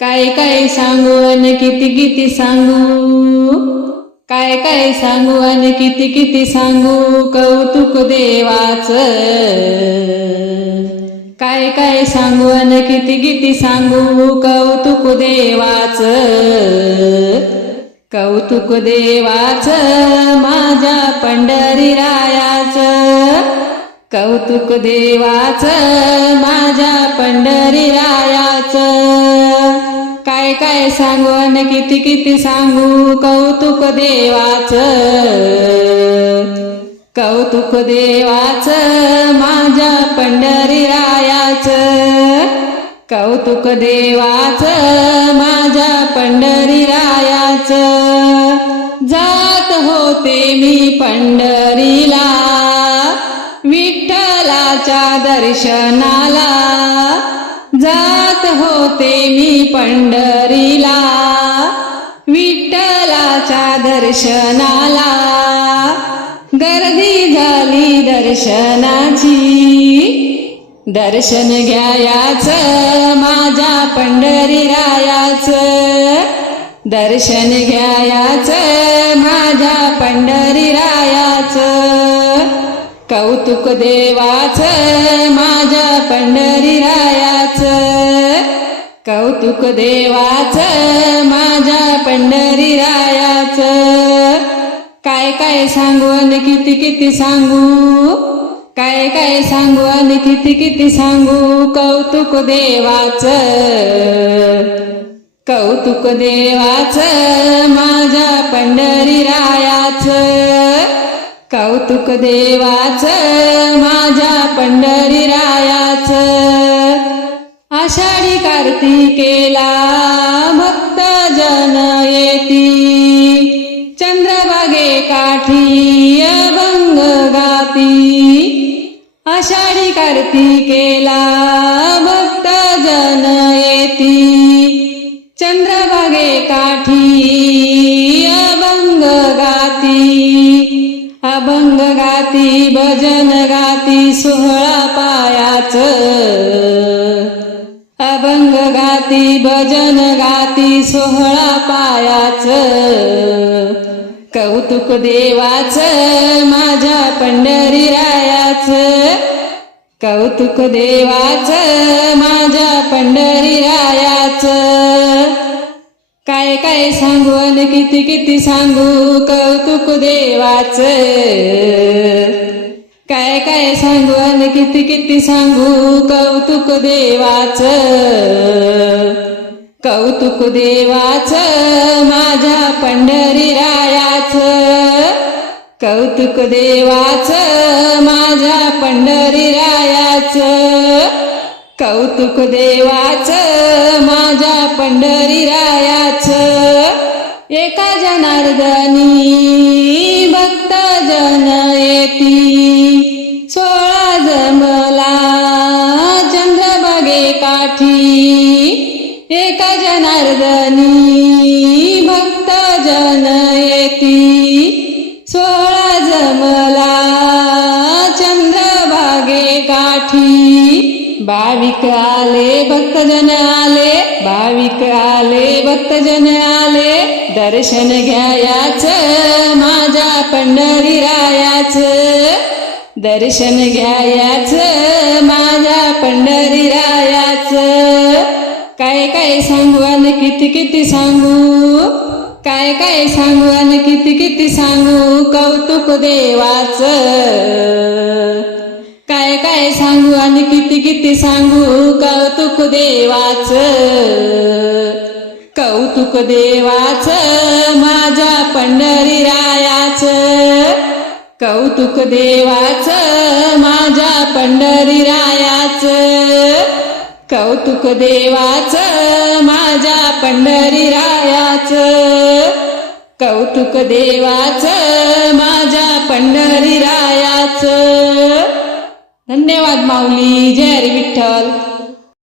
काय काय सांगू आणि किती किती सांगू? काय काय सांगू आणि किती किती सांगू? कौतुक देवाच. काय काय सांगू आणि किती किती सांगू? कौतुक देवाच. कौतुक देवाच माझ्या पंढरी रायाच कौतुक देवाच माझ्या पंढरी रायाच काय काय सांगू आणि किती किती सांगू? कौतुक देवाच. कौतुक देवाच माझ्या पंढरी रायाच कौतुक देवाच माझ्या पंढरी रायाच जात होते मी पंढरीला विठ्ठलाच्या दर्शनाला. होते मी पंढरीला विठ्ठलाच्या दर्शनाला. गर्दी झाली दर्शनाची. दर्शन घ्यायाच माझ्या पंढरी रायाच दर्शन घ्यायाच माझ्या पंढरी रायाच कौतुक देवाच माझ्या पंढरी रायाच कौतुक देवाच माझ्या पंढरी रायाच काय काय सांगू आणि किती किती सांगू? काय काय सांगू आणि किती किती सांगू? कौतुक देवाच. कौतुक देवाच माझ्या पंढरी रायाच कौतुक देवाच माझ्या पंढरी रायाच आषाढी कार्तिकेला भक्त जन येती. चंद्रभागे काठी अभंग गाती. आषाढी कार्तिकेला भक्त जन येती. चंद्रभागे काठी अभंग गाती. अभंग गाती भजन गाती सोहळा पायाच अभंग गाती भजन गाती सोहळा पायाच. कौतुक देवाच माझ्या पंढरी रायाच कौतुक देवाच माझ्या पंढरी रायाच काय काय सांगू आणि किती किती सांगू कौतुक देवाच. काय काय सांगू आणि किती किती सांगू? कौतुक देवाच. कौतुक देवाच माझ्या पंढरी रायाच कौतुक देवाच माझ्या पंढरी रायाच कौतुक देवाच माझ्या पंढरी रायाच एका जनार्दनी जनार्दनी भक्त जन येती. सोळा जमला चंद्रभागे काठी. भाविक आले भक्तजन आले भाविक आले भक्तजन आले. दर्शन घ्यायाच माझ्या पंढरी रायाच दर्शन घ्यायाच माझ्या पंढरी रायाच काय काय सांगू किती किती सांगू? काय काय सांगू आणि किती किती सांगू? कौतुक देवाच. काय काय सांगू आणि किती किती सांगू? कौतुक देवाच. कौतुक देवाच माझ्या पंढरी रायाच कौतुक देवाच माझ्या पंढरी राया कौतुक देवाच माझ्या पंढरी रायाच कौतुक देवाच माझ्या पंढरी रायाच धन्यवाद माऊली जय हरी विठ्ठल.